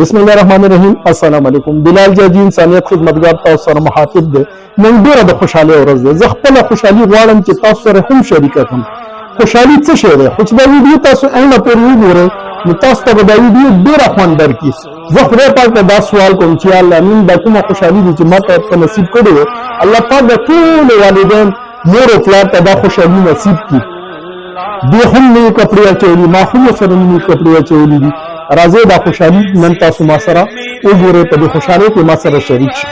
बिस्मिल्लाहिर्रहमानिर्रहीम अस्सलाम वालेकुम। बिलाल जाजी इंसानियत खिदमतगार तासु सरे मुखातिब दे। नन ډیره د خوشاله ورځ ده. زه خپل خوشحالي غواړم چې تاسو سره هم شریکه کړم. خوشحالي څه شی ده؟ خو چې دا ویډیو تاسو اینډ پورې وګورئ نو تاسو ته به دا ویډیو ډیره خوند درکړي. زه خدای پاک ته دا سوال کوم چې الله امین دا کومه خوشحالي دي چې ماته په نصیب کړې وي، الله پاک د ټولو والدین مور او پلار ته دا خوشحالي نصیب کړي. دوی هم نوي کپړې اچولي، ما هم ورسره نوي کپړې اچولي دي. راځئ دا خوشحالي نن تاسو ما سره وګورئ، په دې خوشحالۍ کې ما سره شریک شئ.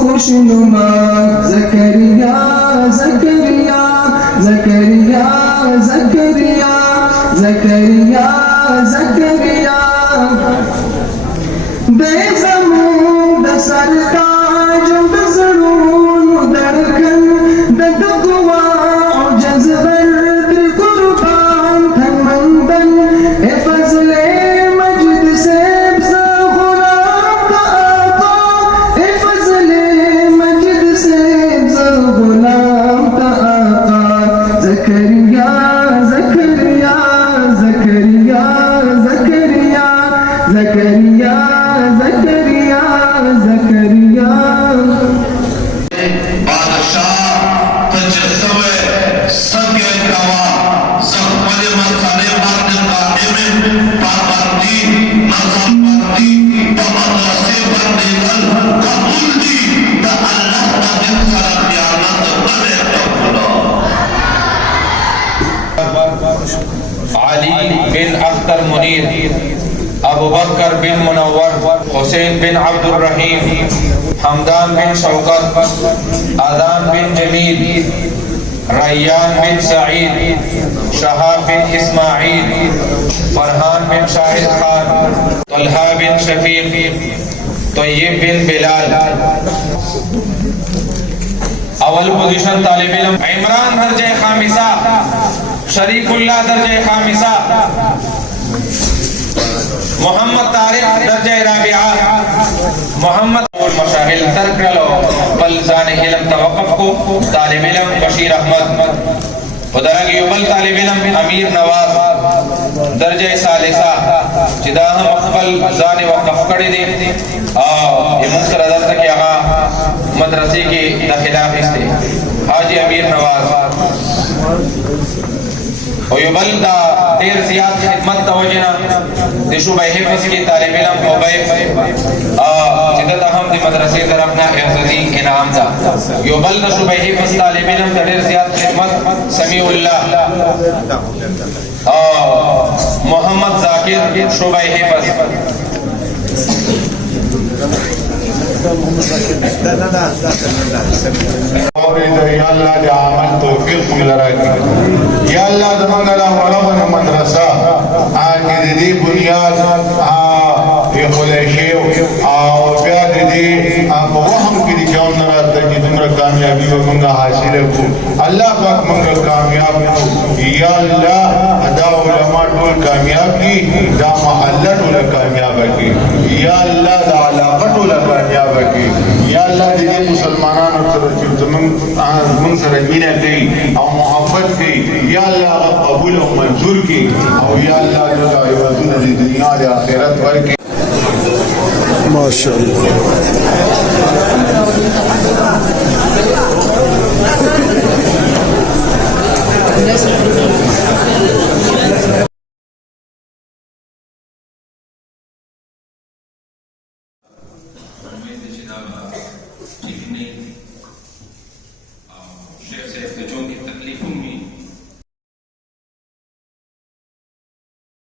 खुशनुमा ज़करिया ज़करिया ज़करिया ज़करिया ज़करिया ज़करिया बेज़मून द सरताज द ज़रूर दरकन द दुआ जज़बर दिल कुर्बान थमंदन ए फज़ले मजिद से अबू बकर बिन मुनव्वर, हुसैन बिन अब्दुल रहीम, हमदान बिन शौकत, आदान बिन जमील, रैयान बिन सईद, शहाब बिन इस्माइल, फरहान बिन शाहिद खान, तलहा बिन शफीक, तय्यब बिन बिलाल। अवल पोजीशन तालिब इल्म इमरान दर्जे खामिसा, शरीकुल्लाह दर्जे खामिसा, मोहम्मद और मशागिल तर्क लो बल जाने इल्म तवक्कुफ को तालिब इल्म बशीर अहमद उदरंग युबल तालिब इल्म अमीर नवाज दर्जे सालिसा जिदा हम अकबल जाने वक़फ कड़ी दे ये मुख्तर अदर तक यहाँ मदरसे के दाखिलाफ इससे हाजी अमीर नवाज और युबल दा देर ज़ियाद खिदमत तवजना दिशुबा हिफ्ज़ की तालिब इल्म उबैद जिदत अहम दी मदरसे तरफना एज़दी इनाम दा युबल दिशुबा हिफ्ज़ तालिब इल्म दा देर ज़ियाद खिदमत समीउल्लाह मोहम्मद जाकिर शुबा हिफ्ज़ और या अल्लाह जा अमल तौफीक मिल रहा है या अल्लाह दमंगला वलवन मदरसा आज दी बुनियाद ये खुलेशे और प्यार दी वो हम की जान नरा तक तुमरा कामयाबी व मंगा हासिल को अल्लाह पाक मंगा कामयाब को या अल्लाह अदा उलमा टोल कामयाब की दा अल्लाह टोल कामयाब की या अल्लाह दा अलाका टोल कामयाब की या अल्लाह दी मुसलमानों तरफ من سرقينا كي او محبت كي يا الله قبول ومنظور كي او يا الله جزا عوضنا دي دنيا دي آخرت وركي ما شاء الله